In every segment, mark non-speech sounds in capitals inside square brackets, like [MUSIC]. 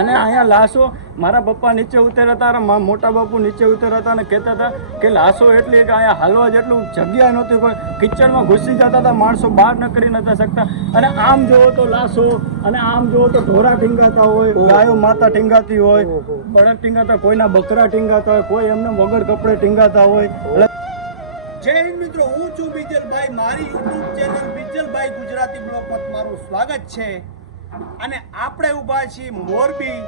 અને અહીંયા લાશો મારા પપ્પા નીચે ઉતર્યા હતા મારા મોટા બાપુ નીચે ઉતર્યા હતા અને કહેતા હતા કે લાશો એટલી કે અહીંયા હાલવા જેટલું જગ્યા નહોતી કોઈ કિચડમાં ઘૂસી જતા હતા માણસો બહાર ન કરી નતા શકતા. અને આમ જોવો તો લાશો અને આમ જોવો તો ઢોરા ટીંગાતા હોય ગાયો માતા ટીંગાતી હોય બળદ ટીંગાતા કોઈના બકરા ટીંગાતા હોય કોઈ એમને વગર કપડે ટીંગાતા હોય. જય હિન્દ મિત્રો હું છું બીજલભાઈ. મારી યુટ્યુબ ચેનલ બીજલભાઈ ગુજરાતી બ્લોગમાં તમારું સ્વાગત છે. અને આપણે ઊભા છીએ મોરબી.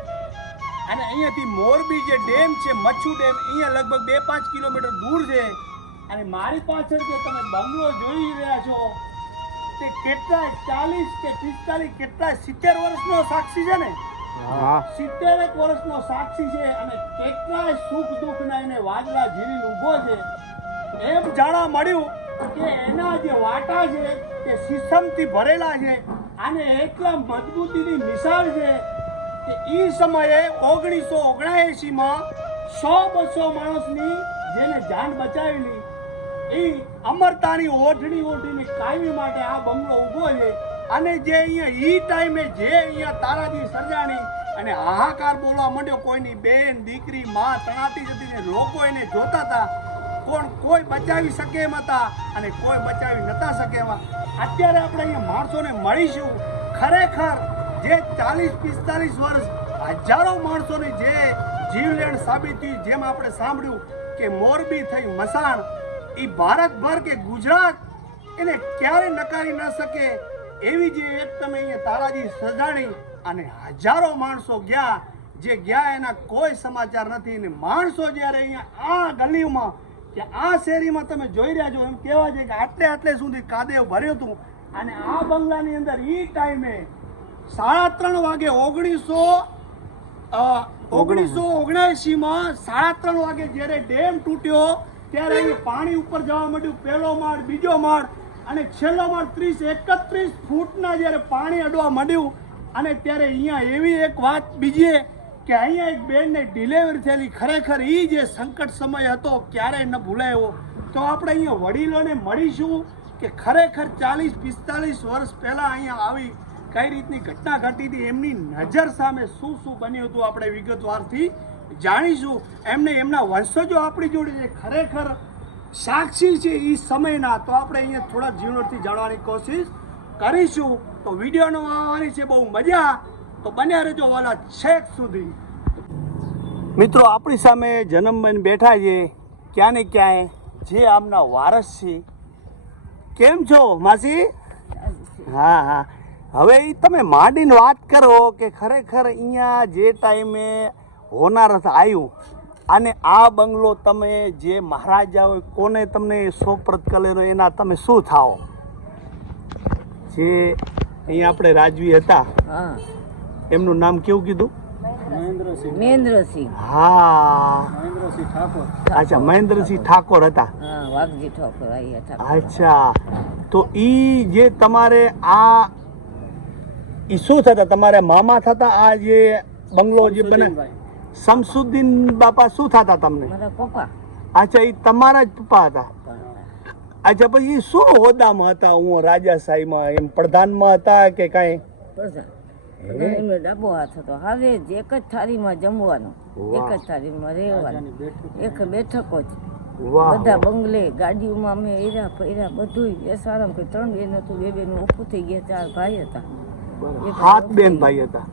અને અહીંયાથી મોરબી જે ડેમ છે મચ્છુ ડેમ અહીંયા લગભગ બે પાંચ કિલોમીટર દૂર છે. અને મારી પાછળ જે તમે બંગલો જોઈ રહ્યા છો તે કેટલા ચાલીસ કે પિસ્તાલીસ કેટલા સિત્તેર વર્ષનો સાક્ષી છે ને? સિત્તેર એક વર્ષનો સાક્ષી છે અને કેટલાય સુખ દુઃખના એને વાદળા ઝીલી ઊભો છે. એમ જાણવા મળ્યું કે એના જે વાટા છે તે સિસમથી ભરેલા છે. અને એટલા મજબૂતીની મિસાલ છે કે એ સમયે ઓગણીસો ઓગણએંશીમાં સો બસો માણસની જેને જાન બચાવેલી એ અમરતાની ઓઢણી ઓઢીને કાયમી માટે આ બંગલો ઊભો છે. અને જે અહીંયા એ ટાઈમે જે અહીંયા તારાજી સર્જાણી અને હાહાકાર બોલવા માંડ્યો, કોઈની બેન, દીકરી, માં તણાતી જતી લોકો એને જોતા હતા. કોણ કોઈ બચાવી શકે એમ હતા અને કોઈ બચાવી નતા શકે એમ. અત્યારે આપણે અહીંયા માણસોને મળીશું. ખરેખર જે ચાલીસ, પિસ્તાલીસ વર્ષ હજારો માણસોની જે જીવલેણ સાબિત જેમ આપણે સાંભળ્યું કે મોરબી થઈ મસાણ એ ભારતભર કે ગુજરાત, એને ક્યારે નકારી ન શકે. એવી જે એક તમે અહીંયા તારાજી સજાણી અને હજારો માણસો ગયા, જે ગયા એના કોઈ સમાચાર નથી. અને માણસો જ્યારે અહીંયા આ ગલીમાં કે આ શેરીમાં તમે જોઈ રહ્યા છો, એમ કહેવાય છે કે આટલે આટલે સુધી કાદેવ ભર્યું હતું. અને આ બંગલાની અંદર એ ટાઈમે સાડા ત્રણ વાગે ઓગણીસો ઓગણીસો ઓગણએંશીમાં સાડા ત્રણ વાગે જ્યારે ડેમ તૂટ્યો, ત્યારે એ પાણી ઉપર જવા માંડ્યું. પહેલો માળ, બીજો માળ અને છેલ્લો માળ ત્રીસ, એકત્રીસ ફૂટના જ્યારે પાણી અડવા માંડ્યું. અને ત્યારે અહીંયા એવી એક વાત બીજી કે અહીંયા એક બેનને ડિલેવરી થયેલી ખરેખર એ જે સંકટ સમય હતો, ક્યારેય ન ભૂલાયો. તો આપણે અહીંયા વડીલોને મળીશું કે ખરેખર ચાલીસ, પિસ્તાલીસ વર્ષ પહેલાં અહીંયા આવી કઈ રીતની ઘટના ઘટી હતી, એમની નજર સામે શું શું બન્યું હતું આપણે વિગતવારથી જાણીશું. એમને એમના વંશજો આપણી જોડે છે. ખરેખર સાક્ષી છે એ સમયના. તો આપણે અહીંયા થોડા જીવનોથી જાણવાની કોશિશ કરીશું. તો વિડીયોનો આવવાની છે. બહુ મજા. તો બન્યા રહેજો વાલા છેક સુધી. મિત્રો આપણી સામે જન્મબેન બેઠા છે. ક્યાં ને ક્યાંય જે આમના વારસ છે. કેમ છો માસી? હા હા. હવે એ તમે માંડીને વાત કરો કે ખરેખર અહીંયા જે ટાઈમે હોનારથ આવ્યું અને આ બંગલો તમે જે મહારાજા કોને તમને સોપ્રત કરેલો એના તમે શું થાઓ? જે અહીંયા આપણે રાજવી હતા. હા. એમનું નામ કેવું કીધું? મહેન્દ્રસિંહ. મહેન્દ્રસિંહ. હા. અચ્છા મહેન્દ્રસિંહ ઠાકોર હતા. હા વાઘજી ઠોકર આયા ઠાકોર અચ્છા. તો ઈ જે તમારે આ ઈ શું થતા? તમારે મામા થતા? આ જે બંગલો જે બને શમસુદ્દીન બાપા શું થતા તમને? મારા અચ્છા એ તમારા જ પપ્પા હતા? અચ્છા પછી ઈ શું હોદામાં હતા? હું રાજાશાહીમાં એમ પ્રધાનમાં હતા કે કાંઈ? પ્રધાન. એમનો ડાબો હાથ હતો હવે જ એક જ થાળીમાં જમવાનું. એક જ થાળીમાં રહેવાનું. એક બેઠકો જ. બધા બંગલે ગાડીઓમાં અમે એરા ફેરા બધું સારા કે ત્રણ બેન હતું બે બેન ઓપું થઈ ગયા ચાર ભાઈ હતા. હાથ બેન ભાઈ હતા.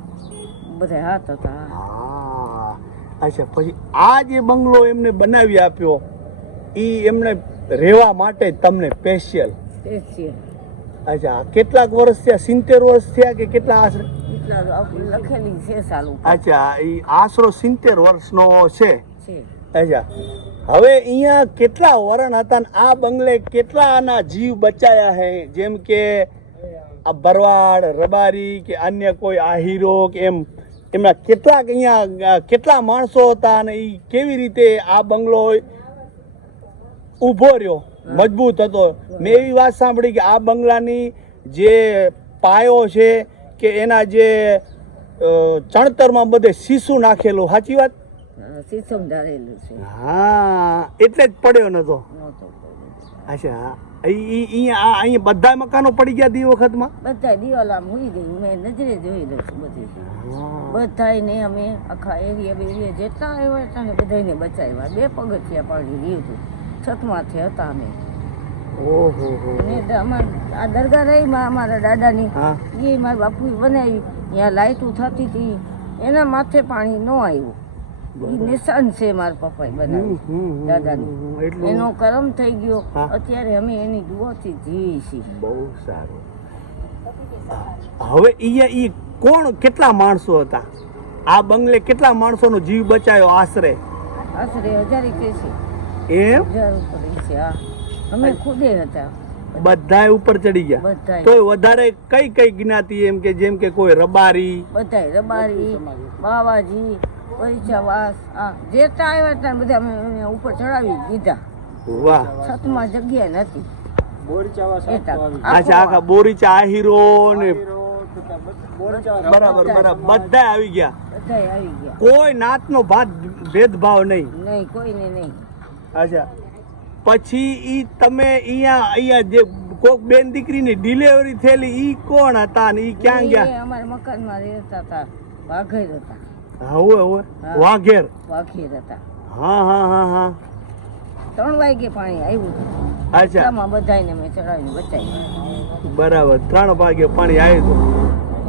બધા હાથ હતા અચ્છા પછી આ જે બંગલો એમને બનાવી આપ્યો એ એમને રહેવા માટે તમને સ્પેશિયલ છે અચ્છા કેટલાક વર્ષ થયા સિત્તેર વર્ષ થયા કે કેટલા આશરે? લખેલી છે સાલું અચ્છા એ આશરો સિત્તેર વર્ષનો છે. અચ્છા હવે અહીંયા કેટલા વરણ હતા ને આ બંગલે કેટલાના જીવ બચાયા હે? જેમ કે આ ભરવાડ રબારી કે અન્ય કોઈ આહીરો કે એમ. એમના કેટલાક અહીંયા કેટલા માણસો હતા અને એ કેવી રીતે આ બંગલો ઊભો રહ્યો? મજબૂત હતો. મેં એવી વાત સાંભળી કે આ બંગલાની જે પાયો છે કે એના જે ચણતરમાં બધે શીશું નાખેલું. સાચી વાત? હા, એટલે જ પડ્યો નતો. અચ્છા અહીંયા બધા મકાનો પડી ગયા દી વખતમાં? બધા દિવાલા મૂકી ગઈ. મેં નજરે જોઈ લઉં છું બધી બધાયને અમે આખા એરિયા બેરિયા જેટલા આવ્યા હતા ને બધાને બચાવ્યા. બે પગથિયા પાણી ગયું હતું છતમાંથી હતા અમે. ઓહો આ દરગાહ રહી અમારા દાદાની. એ મારા બાપુએ બનાવી. ત્યાં લાઇટું થતી હતી. એના માથે પાણી ન આવ્યું. નિશાન છે મારા પપ્પાએ બનાવ્યું. દાદાની. એનો કરમ થઈ ગયો. અત્યારે અમે એની દુઆથી જીવી છીએ. બહુ સારું. હવે અહીંયા એ કોણ કેટલા માણસો હતા? આ બંગલે કેટલા માણસોનો જીવ બચાયો આશરે? આશરે હજારી કે છે. એમ? હજાર ઉપર છે હા. અમે ખુદે હતા. બધાય ઉપર ચડી ગયા? તો વધારે કઈ કઈ જ્ઞાતિ એમ કે જેમ કે કોઈ રબારી? બધા રબારી બાવાજી પરીક્ષાવાસ આ જેટલા આવ્યા હતા બધા અમે ઉપર ચડાવી દીધા. વાહ. છતમાં જગ્યા નથી બોરીચા આહીરો ને બધ- બોરીચાવા બરાબર બરાબર. બધા આવી ગયા. બધાય આવી ગયા. કોઈ નાતનો ભાત ભેદભાવ નહીં. નહીં કોઈને નહીં. અચ્છા. પછી ઈ તમે અહીંયા અહીંયા જે કોક બેન દીકરીની ડિલિવરી થયેલી ઈ કોણ હતા ને ઈ ક્યાં ગયા? અમારા મકાનમાં રહેતા હતા વાઘેર હતા. હવે હવે. વાઘેર. વાઘેર હતા. હા હા હા હા. ત્રણ વાગે પાણી આવ્યું અચ્છા. બધાને બધાયને મેં ચડાવીને બચાવી બરાબર ત્રણ વાગે પાણી આવ્યું હતું.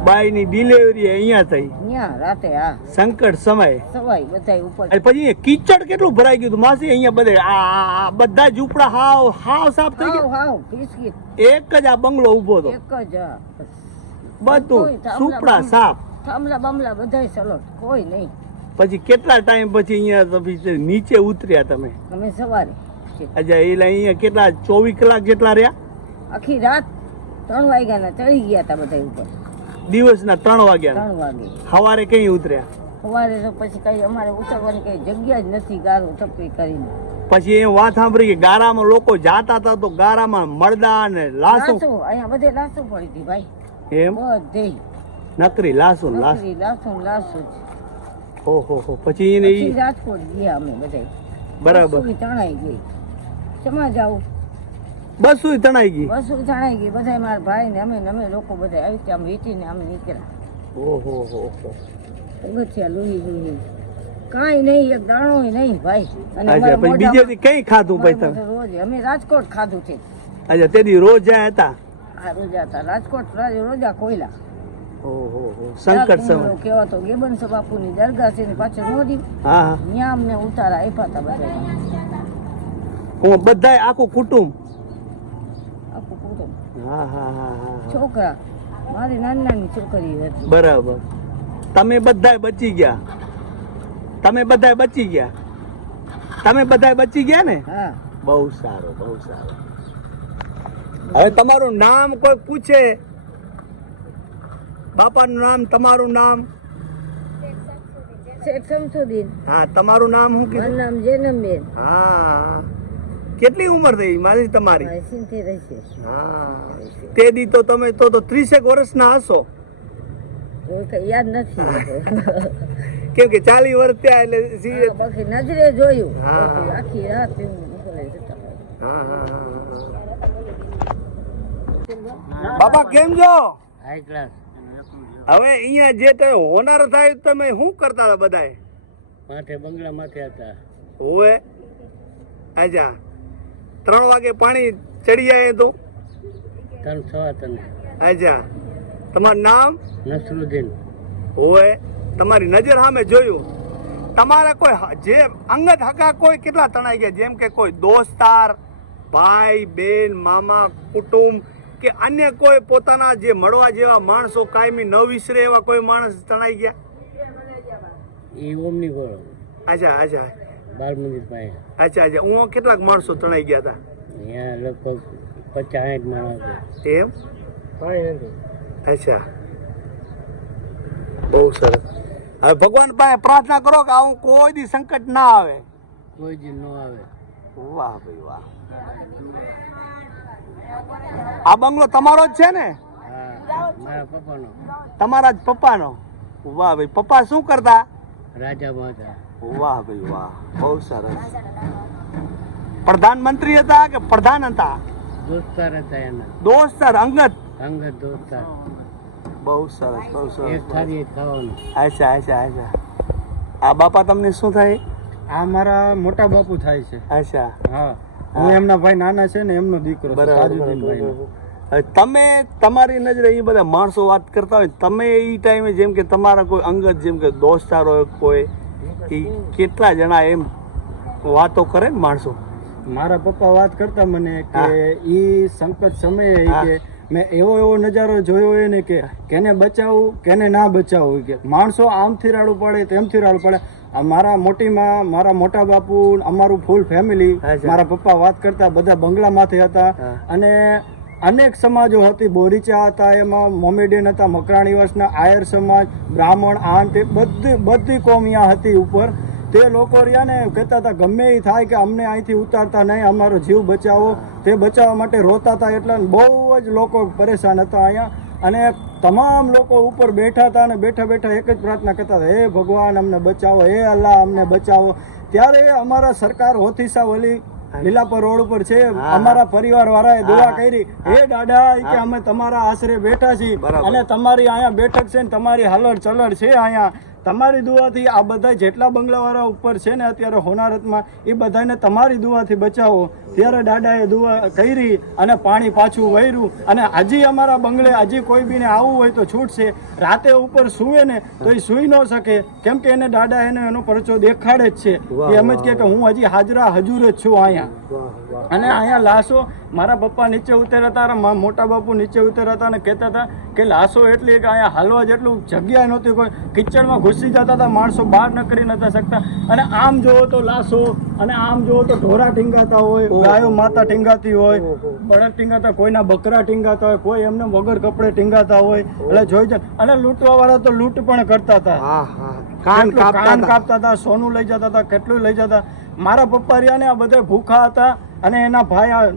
બાઈની ડિલિવરી અહીંયા થઈ. રાતે હા. સંકટ સમય. સવાય ઉપર. પછી કીચડ કેટલું ભરાઈ ગયું માસી અહીંયા બધે આ- બધા ઝૂંપડા હાવ હાવ સાફ થઈ ગયા. હાવ એક જ આ બંગલો ઊભો હતો. એક જ બધું ઝૂંપડા. સાફ. થાંભલા બામલા બધાય સલોટ. કોઈ નહીં. પછી કેટલા ટાઈમ પછી અહીંયા નીચે ઉતર્યા તમે? અમે સવારે. અચ્છા એટલે અહીંયા કેટલા ચોવીસ કલાક જેટલા રહ્યા? આખી રાત ત્રણ વાગ્યાના ચડી ગયા હતા બધા ઉપર. દિવસના ત્રણ વાગ્યા ત્રણ વાગે. સવારે કઈ ઉતર્યા સવારે તો પછી કઈ અમારે ઉતરવાની કઈ જગ્યા જ નથી ગારો ટપકી કરીને. પછી એ વાત સાંભળી કે ગારામાં લોકો જાતા હતા તો ગારામાં મળદા અને લાસો. અહીંયા બધે લાસો પડી હતી ભાઈ. એમ? બધે. નકરી લાસો ને લાસો. નકરી જ. ઓહો હો પછી એને પછી રાજકોટ ગયા અમે બધા બરાબર. તણાઈ ગઈ. શેમાં જાવું બસો તણાઈ ગઈ. બસો તણાઈ ગઈ. બધા મારા ભાઈ ને અમે અમે લોકો બધા આવી ત્યાં વીટીને અમે નીકળ્યા. ઓહો હો હો. પગથિયા લોહી લોહી. કાંઈ નહીં એક દાણો નહીં ભાઈ. અને બીજે દી કઈ ખાધું ભાઈ તમે? રોજ અમે રાજકોટ ખાધું છે. અચ્છા તેથી રોજ જાય હતા? હા રોજા હતા. રાજકોટ રાજ- રોજા કોયલા ઓહો હો. સંકટ સમય કહેવાતો ગેબન બાપુની દરગાહ છે ને પાછળ મોદી. હા હા. ઉતારા આપ્યા હતા બધા હું બધાય આખું કુટુંબ આખું કુટુંબ હા હા હા હા હા. છોકરા મારી નાની નાની છોકરી હતી બરાબર તમે બધાય બચી ગયા તમે બધાય બચી ગયા તમે બધાય બચી ગયા ને હા બહુ સારું બહુ સારું હવે તમારું નામ કોઈ પૂછે બાપાનું નામ તમારું નામ શેઠ શમસુદ્દીન હા તમારું નામ શું કીધું નામ જેનમબેન હા કેટલી ઉંમર થઈ મારી તમારી? હા. તે દી તો તમે તો તો ત્રીસેક વર્ષના હશો. યાદ નથી [LAUGHS] કેમ કે ચાલી વર્ષ ત્યાં એટલે નજરે જોયું. હા. આખી રાત. હા હા. બાબા કેમ છો? હાઈ ક્લાસ હવે અહીંયા જે તે હોનાર થાય તમે શું કરતા હતા બધાએ? માથે બંગલા માથે હતા. હોય અચ્છા ત્રણ વાગે પાણી ચડી જાય તો? ત્રણ અચ્છા તમારું નામ? નસરુદ્દીન. હોય તમારી નજર સામે જોયું. તમારા કોઈ જે અંગત હકા કોઈ કેટલા તણાઈ ગયા? જેમ કે કોઈ દોસ્તાર ભાઈ બેન મામા કુટુંબ કે અન્ય કોઈ પોતાના જે મળવા જેવા માણસો કાયમી ન વિસરે એવા કોઈ માણસ તણાઈ ગયા? એ ઓમની ગોળો અચ્છા અચ્છા બાલ મંદિર પાસે. અચ્છા અચ્છા. હું કેટલાક માણસો તણાઈ ગયા હતા? અહીંયા લગભગ પચાસ સાઠ માણસ એમ? અચ્છા. બહુ સરસ. હવે ભગવાન પાસે પ્રાર્થના કરો કે આવું કોઈ દી સંકટ ના આવે. કોઈ દી ન આવે. વાહ ભાઈ વાહ. આ બંગલો તમારો જ છે ને? હા મારા પપ્પાનો. તમારા જ પપ્પાનો? વાહ ભાઈ પપ્પા શું કરતા? રાજા હતા વાહ ભાઈ વાહ બહુ સરસ. પ્રધાનમંત્રી હતા કે પ્રધાન હતા? દોસ્તાર હતા એના. દોસ્તાર અંગત? અંગત દોસ્તાર. બહુ સરસ બહુ સરસ થાળી ખાવાનું. અચ્છા અચ્છા અચ્છા આ બાપા તમને શું થાય? આ મારા મોટા બાપુ થાય છે. અચ્છા હા. હું. એમના ભાઈ નાના છે ને એમનો દીકરો બરાબર. તમે તમારી નજરે એ બધા માણસો વાત કરતા હોય તમે એ ટાઈમે જેમ કે તમારા કોઈ અંગત જેમ કે દોસ્તાર હોય કોઈ એ કેટલા જણા એમ વાતો કરે ને માણસો? મારા પપ્પા વાત કરતા મને કે ઈ સંકટ સમયે કે મેં એવો એવો નજારો જોયો હોય ને કે કેને બચાવવું કેને ના બચાવવું? કે માણસો આમથી રાડું પડે તેમથી રાડું પડે. આ મારા મોટીમાં મારા મોટા બાપુ અમારું ફૂલ ફેમિલી મારા પપ્પા વાત કરતા બધા બંગલામાંથી હતા. અને અનેક સમાજો હતી. બોરીચા હતા, એમાં મોમેડિયન હતા, મકરાણી વર્ષના આયર સમાજ, બ્રાહ્મણ આન તે બધી બધી કોમ અહીંયા હતી ઉપર. તે લોકો રહ્યા ને કહેતા હતા, ગમે એ થાય કે અમને અહીંથી ઉતારતા નહીં, અમારો જીવ બચાવો. તે બચાવવા માટે રોતા હતા એટલે બહુ જ લોકો પરેશાન હતા અહીંયા. અને તમામ લોકો ઉપર બેઠા હતા અને બેઠા બેઠા એક જ પ્રાર્થના કરતા હતા, હે ભગવાન, અમને બચાવો, હે અલ્લાહ, અમને બચાવો. ત્યારે અમારા સરકાર હોથીસા વલી લીલાપર રોડ ઉપર છે. અમારા પરિવાર વાળાએ દુઆ કરી. હે. દાદા કે અમે તમારા આશરે બેઠા છીએ. અને તમારી અહીંયા બેઠક છે ને તમારી હલડ ચલડ છે અહીંયા. તમારી દુઆથી આ બધા જેટલા બંગલાવાળા ઉપર છે ને અત્યારે હોનારતમાં એ બધાને તમારી દુઆથી બચાવો. ત્યારે દાદાએ દુઆ કરી અને પાણી પાછું વહેર્યું અને હજી અમારા બંગલે હજી કોઈ બીને આવવું હોય તો છૂટશે. રાતે ઉપર સૂવે ને તો એ સૂઈ ન શકે. કેમ કે એને દાદા એને એનો પરચો દેખાડે જ છે. એમ જ કહે કે હું હજી હાજરા હજુર જ છું અહીંયા. અને અહીંયા લાશો મારા પપ્પા નીચે ઉતર્યા હતા અને મોટા બાપુ નીચે ઉતર્યા હતા અને કહેતા હતા કે લાશો એટલી કે અહીંયા હાલવા જેટલું જગ્યા નહોતી કોઈ કિચડમાં ઘૂસી જતા હતા માણસો બહાર ન કરી નતા શકતા. અને આમ જોવો તો લાશો અને આમ જોવો તો ઢોરા ટીંગાતા હોય ગાયો માતા ટીંગાતી હોય. બળદ ટીંગાતા કોઈના બકરા ટીંગાતા હોય કોઈ એમને વગર કપડે ટીંગાતા હોય. એટલે જોઈ જાય અને લૂંટવા વાળા તો લૂંટ પણ કરતા હતા. કાન કાપતા હતા. કાપતા હતા સોનું લઈ જતા હતા કેટલું લઈ જતા મારા પપ્પા રહ્યા ને આ બધા ભૂખા હતા. અને એના ભાઈ આ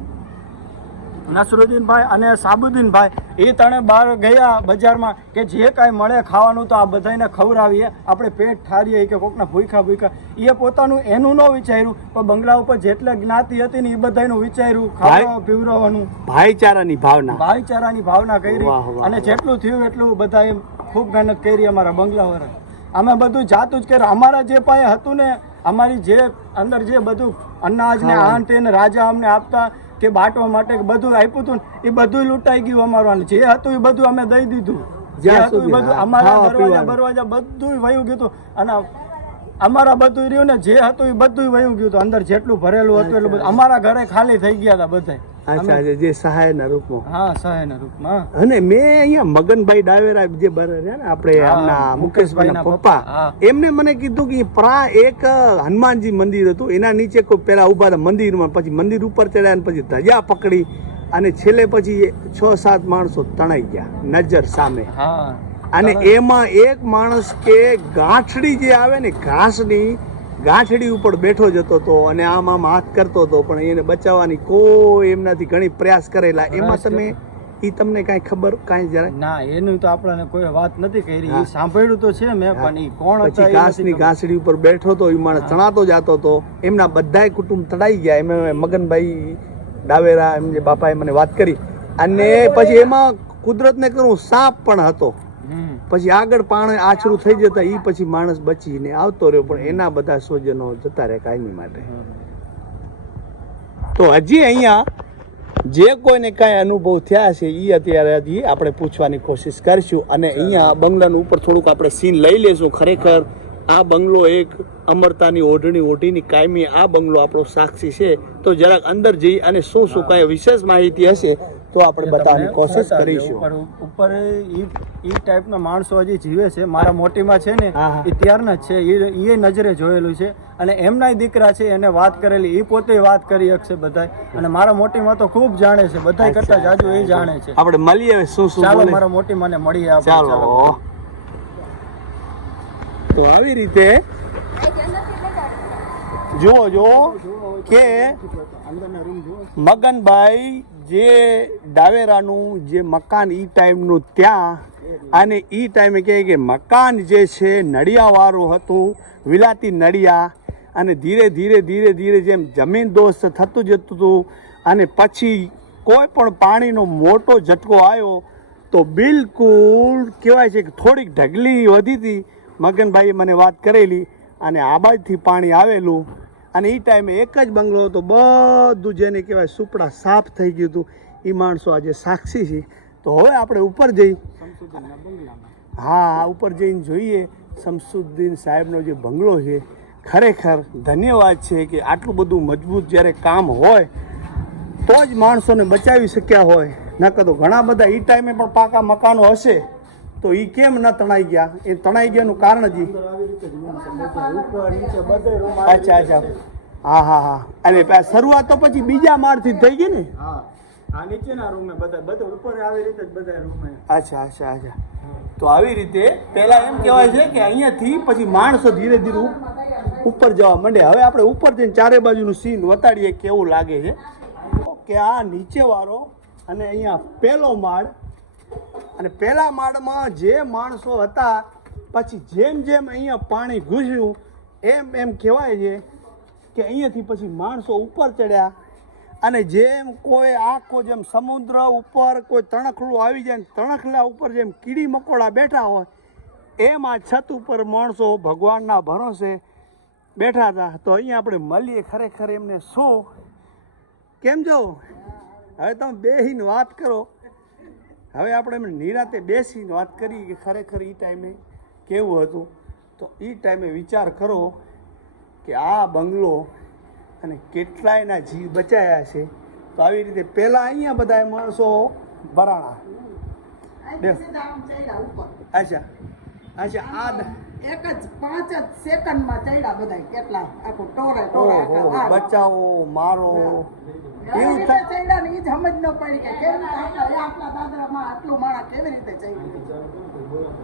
નસરુદ્દીનભાઈ અને સાબુદ્દીનભાઈ એ ત્રણે બહાર ગયા બજારમાં કે જે કાંઈ મળે ખાવાનું તો આ બધાને ખવડાવીએ. આપણે પેટ ઠારીએ કે કોકના ભૂખા ભૂખા એ પોતાનું એનું ન વિચાર્યું પણ બંગલા ઉપર જેટલા જ્ઞાતિ હતી ને એ બધાનું વિચાર્યું ખાવા પીવડાવવાનું. ભાઈચારાની ભાવના. ભાઈચારાની ભાવના કરી. અને જેટલું થયું એટલું બધાએ ખૂબ મહેનત કરી અમારા બંગલાવાળા અમે બધું જાતું જ કર્યું. અમારા જે પાસે હતું ને અમારી જે અંદર જે બધું અનાજ ને. આન તે ને રાજા અમને આપતા કે બાંટવા માટે બધું આપ્યું હતું એ બધું લૂંટાઈ ગયું અમારું જે હતું એ બધું અમે દઈ દીધું જે હતું એ બધું અમારા દરવાજા. બરવાજા બધું વયું ગયું હતું અને અમારા બધું રહ્યું ને જે હતું એ બધું વયું ગયું હતું. અંદર જેટલું ભરેલું હતું એટલું બધું. અમારા ઘરે ખાલી થઈ ગયા હતા બધા અચ્છા અચ્છા, જે સહાયના રૂપમાં. હા સહાયના રૂપમાં અને મેં અહીંયા મગનભાઈ ડાવેરા જે બર ને આપણે આમના મુકેશભાઈના મુકેશભાઈના પપ્પા પપ્પા, એમને મને કીધું કે પ્રા એક હનુમાનજી મંદિર હતું. એના નીચે કોઈ પેલા ઊભા હતા મંદિરમાં પછી મંદિર ઉપર ચડ્યા અને પછી ધજા પકડી અને છેલ્લે પછી છ સાત માણસો તણાઈ ગયા નજર સામે. હા. અને એમાં એક માણસ કે ગાંઠડી જે આવે ને ઘાસની ગાંઠડી ઉપર બેઠો જતો હતો અને આમ આમ હાથ કરતો હતો પણ એને બચાવવાની કોઈ એમનાથી ઘણી પ્રયાસ કરેલા. એમાં તમે એ તમને કાંઈ ખબર કાંઈ જરા ના એનું તો આપણને કોઈ વાત નથી કરી. એ સાંભળ્યું તો છે મેં પણ એ કોણ પછી ઘાસની ઘાસડી ઉપર બેઠો હતો એ માણસ ચણાતો જતો હતો એમના બધાય કુટુંબ તડાઈ ગયા. એમ મગનભાઈ ડાવેરા એમ જે બાપાએ મને વાત કરી. અને પછી એમાં કુદરતને કરું સાપ પણ હતો. પછી આગળ પાણી આછરું થઈ જતા એ પછી માણસ બચીને આવતો રહ્યો, પણ એના બધા સ્વજનો જતા રહે કાયમી માટે. તો હજી અહીંયા જે કોઈને કાંઈ અનુભવ થયા છે એ અત્યારે હજી આપણે પૂછવાની કોશિશ કરીશું. અને અહીંયા બંગલાનું ઉપર થોડુંક આપણે સીન લઈ લેશું. ખરેખર આ બંગલો એક અમરતાની ઓઢણી ઓઢીની કાયમી આ બંગલો આપણો સાક્ષી છે. તો જરાક અંદર જઈ અને શું શું કાંઈ વિશેષ માહિતી હશે તો આપણે બતાવવાની કોશિશ કરીશું. ઉપર ઈ ટાઈપના માણસો હજી જીવે છે. મારા મોટીમાં છે ને. એ ત્યારના જ છે. એ એ નજરે જોયેલું છે. અને એમના દીકરા છે એને વાત કરેલી. એ પોતે વાત કરી શકશે બધા અને મારા મોટીમાં તો ખૂબ જાણે છે. બધાય કરતા જાજુ એ જાણે છે. આપણે મળીએ શું શું ચાલો મારા મોટી મને મળીએ આપણે. ચાલો. તો આવી રીતે જુઓ જુઓ કે મગનભાઈ જે ડાવેરાનું જે મકાન ઈ ટાઈમનું ત્યાં, અને ઈ ટાઈમે કહે કે મકાન જે છે નડિયાવાળું હતું, વિલાતી નડિયા અને ધીરે ધીરે ધીરે ધીરે જેમ જમીન દોસ્ત થતું જતું હતું, અને પછી કોઈ પણ પાણીનો મોટો ઝટકો આવ્યો, તો બિલકુલ કહેવાય છે કે થોડીક ઢગલી વધી હતી. મગનભાઈએ મને વાત કરેલી, અને આ બાજુથી પાણી આવેલું અને એ ટાઈમે એક જ બંગલો હતો બધું જેને કહેવાય સુપડા સાફ થઈ ગયું હતું. એ માણસો આજે સાક્ષી છે. તો હવે આપણે ઉપર જઈ. હા ઉપર જઈને જોઈએ. શમસુદ્દીન સાહેબનો જે બંગલો છે ખરેખર ધન્યવાદ છે કે આટલું બધું મજબૂત જ્યારે કામ હોય તો જ માણસોને બચાવી શક્યા હોય. નકર તો ઘણા બધા એ ટાઈમે પણ પાકા મકાનો હશે. તો એ કેમ ન તણાઈ ગયા? એ તણાઈ ગયાનું કારણ જ અચ્છા અચ્છા. હા હા હા. અને પા- શરૂઆત તો પછી બીજા માળથી થઈ ગઈ ને? હા. આ નીચેના રૂમે બધા બધા ઉપર આવી રીતે જ બધા રૂમે. અચ્છા અચ્છા અચ્છા. તો આવી રીતે પહેલા એમ કહેવાય છે કે અહીંયાથી પછી માણસો ધીરે ધીરે ઉપર જવા માંડે. હવે આપણે ઉપર જઈને ચારે બાજુનું સીન વતાડીએ કેવું લાગે છે. કે આ નીચેવાળો અને અહીંયા પહેલો માળ અને પહેલા માળમાં જે માણસો હતા, પછી જેમ જેમ અહીંયા પાણી ઘૂસ્યું, એમ એમ કહેવાય છે કે અહીંયાથી પછી માણસો ઉપર ચડ્યા. અને જેમ કોઈ આખો જેમ સમુદ્ર ઉપર કોઈ તણખલું આવી જાય ને તણખલા ઉપર જેમ કીડી મકોડા બેઠા હોય, એમ આ છત ઉપર માણસો ભગવાનના ભરોસે બેઠા હતા. તો અહીંયા આપણે મળીએ ખરેખર એમને શું? કેમ જો હવે તમે બેહીન વાત કરો. હવે આપણે એમને નિરાતે બેસીને વાત કરી કે ખરેખર એ ટાઈમે કેવું હતું તો એ ટાઈમે વિચાર કરો કે આ બંગલો અને કેટલાયના જીવ બચાયા છે તો આવી રીતે પહેલાં અહીંયા બધા માણસો ભરાણા અચ્છા. અચ્છા આ એક જ પાંચ જ સેકન્ડમાં ચડ્યા બધા કેટલા? આખું ટોરે ટોરે. બચાવો મારો. એવું ચડ્યા ને એ જ સમજ ન પડી કે કેવી રીતે એ દાદરામાં આટલું માણસ કેવી રીતે ચડ્યું?